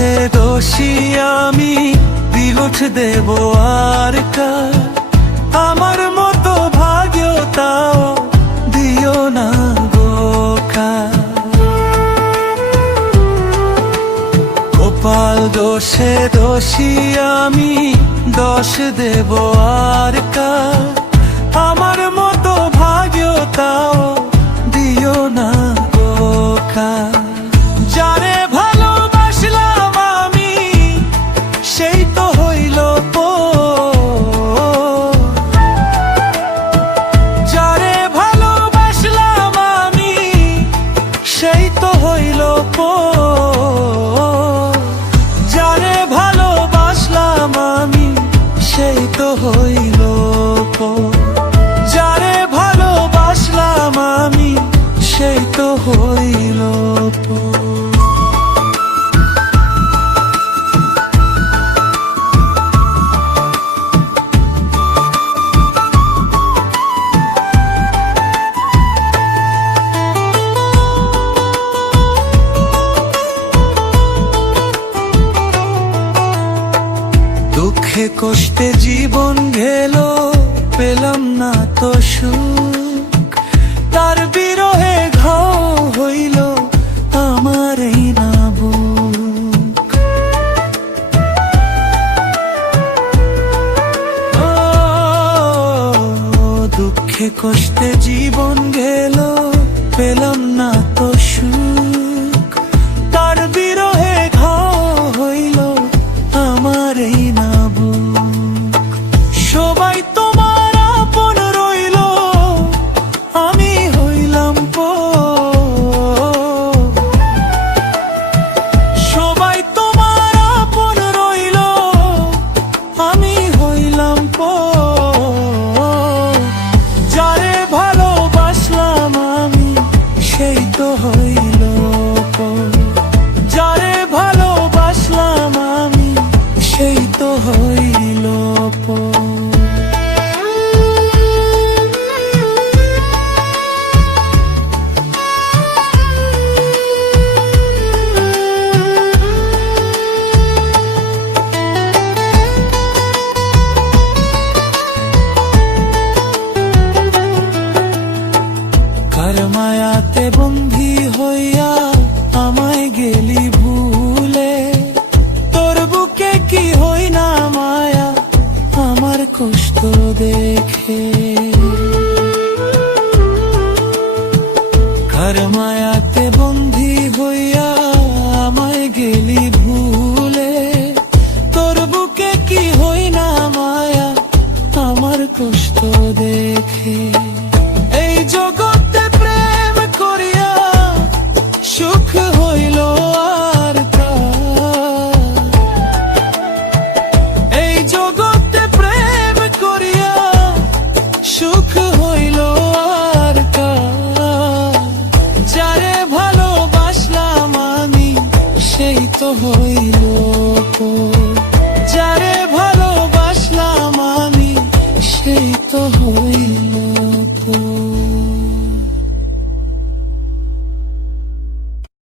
দোষে দোষী আমি, বিলুঠ দেব আর কার? আমার মতো ভাগ্য তাও দিও না গো কার। কপাল দোষে দোষী আমি, দোষ দেব আর কার? আমার মতো ভাগ্য তাও দিও না গো কার। যারে ভালোবাসলাম আমি, সেই তো হইল পর। যারে ভালোবাসলাম আমি, সেই তো হইল পর। যারে ভালোবাসলাম আমি, সেই তো হইল পর। যারে ভালোবাসলাম আমি, সেই তো হইল পর। দুঃখে কষ্টে জীবন গেল, পেলাম না তো সুখ। তার বিরহে ঘাও হইল আমার এই না বুক। ও দুঃখে কষ্টে জীবন গেল, পেলাম না তো সুখ। তার বিরহে ঘাও হইল আমার এই না বুক। সবাই তোমার আপন রইল, আমি হইলাম পর। সবাই তোমার আপন রইল, আমি হইলাম পর। যারে ভালোবাসলাম আমি, সেই তো হইল পর। যারে ভালোবাসলাম আমি, সেই তো হইল পর। কার মায়াতে বন্দী হইয়া আমায় গেলি ভুলে? তোর বুকে কি হই না মায়া আমার কষ্ট দেখে? কার মায়াতে বন্দী হইয়া আমায় গেলি ভুলে? তোর বুকে কি হই না মায়া আমার কষ্ট দেখে? এই জগতে প্রেম করিয়া সুখ হইল আর কার? এই জগতে প্রেম করিয়া সুখ হইল আর কার? যারে ভালোবাসলাম আমি, সেই তো হইল পর। যারে ভালোবাসলাম আমি, সেই তো হইল